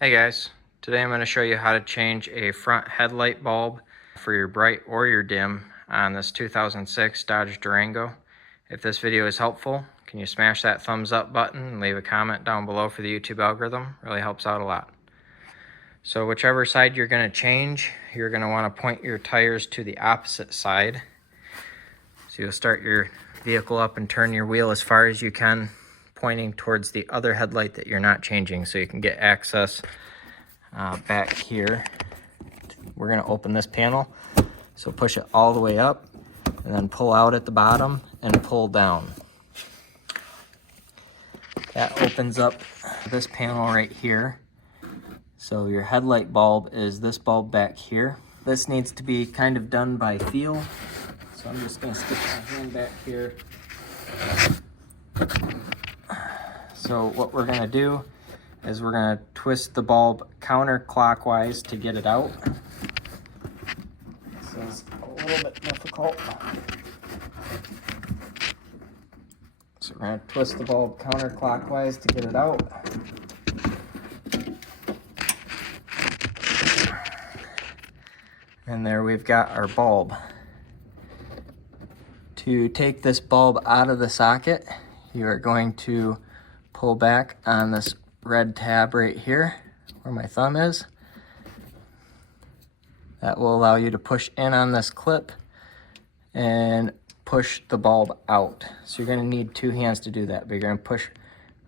Hey guys, today I'm going to show you how to change a front headlight bulb for your bright or your dim on this 2006 Dodge Durango. If this video is helpful, can you smash that thumbs up button and leave a comment down below for the YouTube algorithm? Really helps out a lot. So whichever side you're going to change, you're going to want to point your tires to the opposite side. So you'll start your vehicle up and turn your wheel as far as you can, pointing towards the other headlight that you're not changing, so you can get access back here. We're going to open this panel, so push it all the way up and then pull out at the bottom and pull down. That opens up this panel right here. So your headlight bulb is this bulb back here. This needs to be kind of done by feel, so I'm just going to stick my hand back here. So what we're going to do is we're going to twist the bulb counterclockwise to get it out. This is a little bit difficult. So we're going to twist the bulb counterclockwise to get it out. And there we've got our bulb. To take this bulb out of the socket, you are going to pull back on this red tab right here where my thumb is. That will allow you to push in on this clip and push the bulb out. So you're going to need two hands to do that, but you're going to push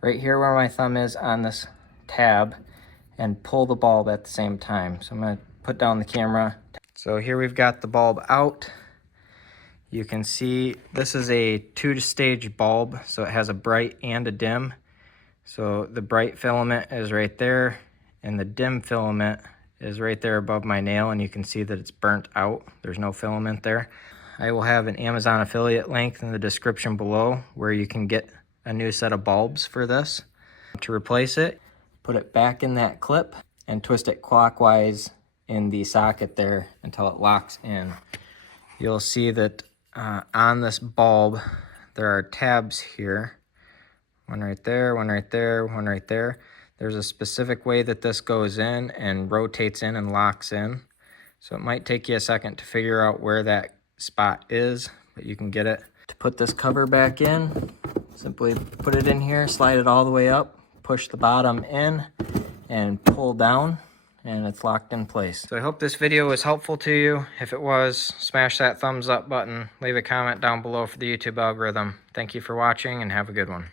right here where my thumb is on this tab and pull the bulb at the same time. So I'm going to put down the camera. So here we've got the bulb out. You can see this is a two-stage bulb, so it has a bright and a dim. So the bright filament is right there, and the dim filament is right there above my nail, and you can see that it's burnt out. There's no filament there. I will have an Amazon affiliate link in the description below where you can get a new set of bulbs for this. To replace it, put it back in that clip and twist it clockwise in the socket there until it locks in. You'll see that on this bulb there are tabs here. One right there, one right there, one right there. There's a specific way that this goes in and rotates in and locks in. So it might take you a second to figure out where that spot is, but you can get it. To put this cover back in, simply put it in here, slide it all the way up, push the bottom in, and pull down, and it's locked in place. So I hope this video was helpful to you. If it was, smash that thumbs up button, leave a comment down below for the YouTube algorithm. Thank you for watching and have a good one.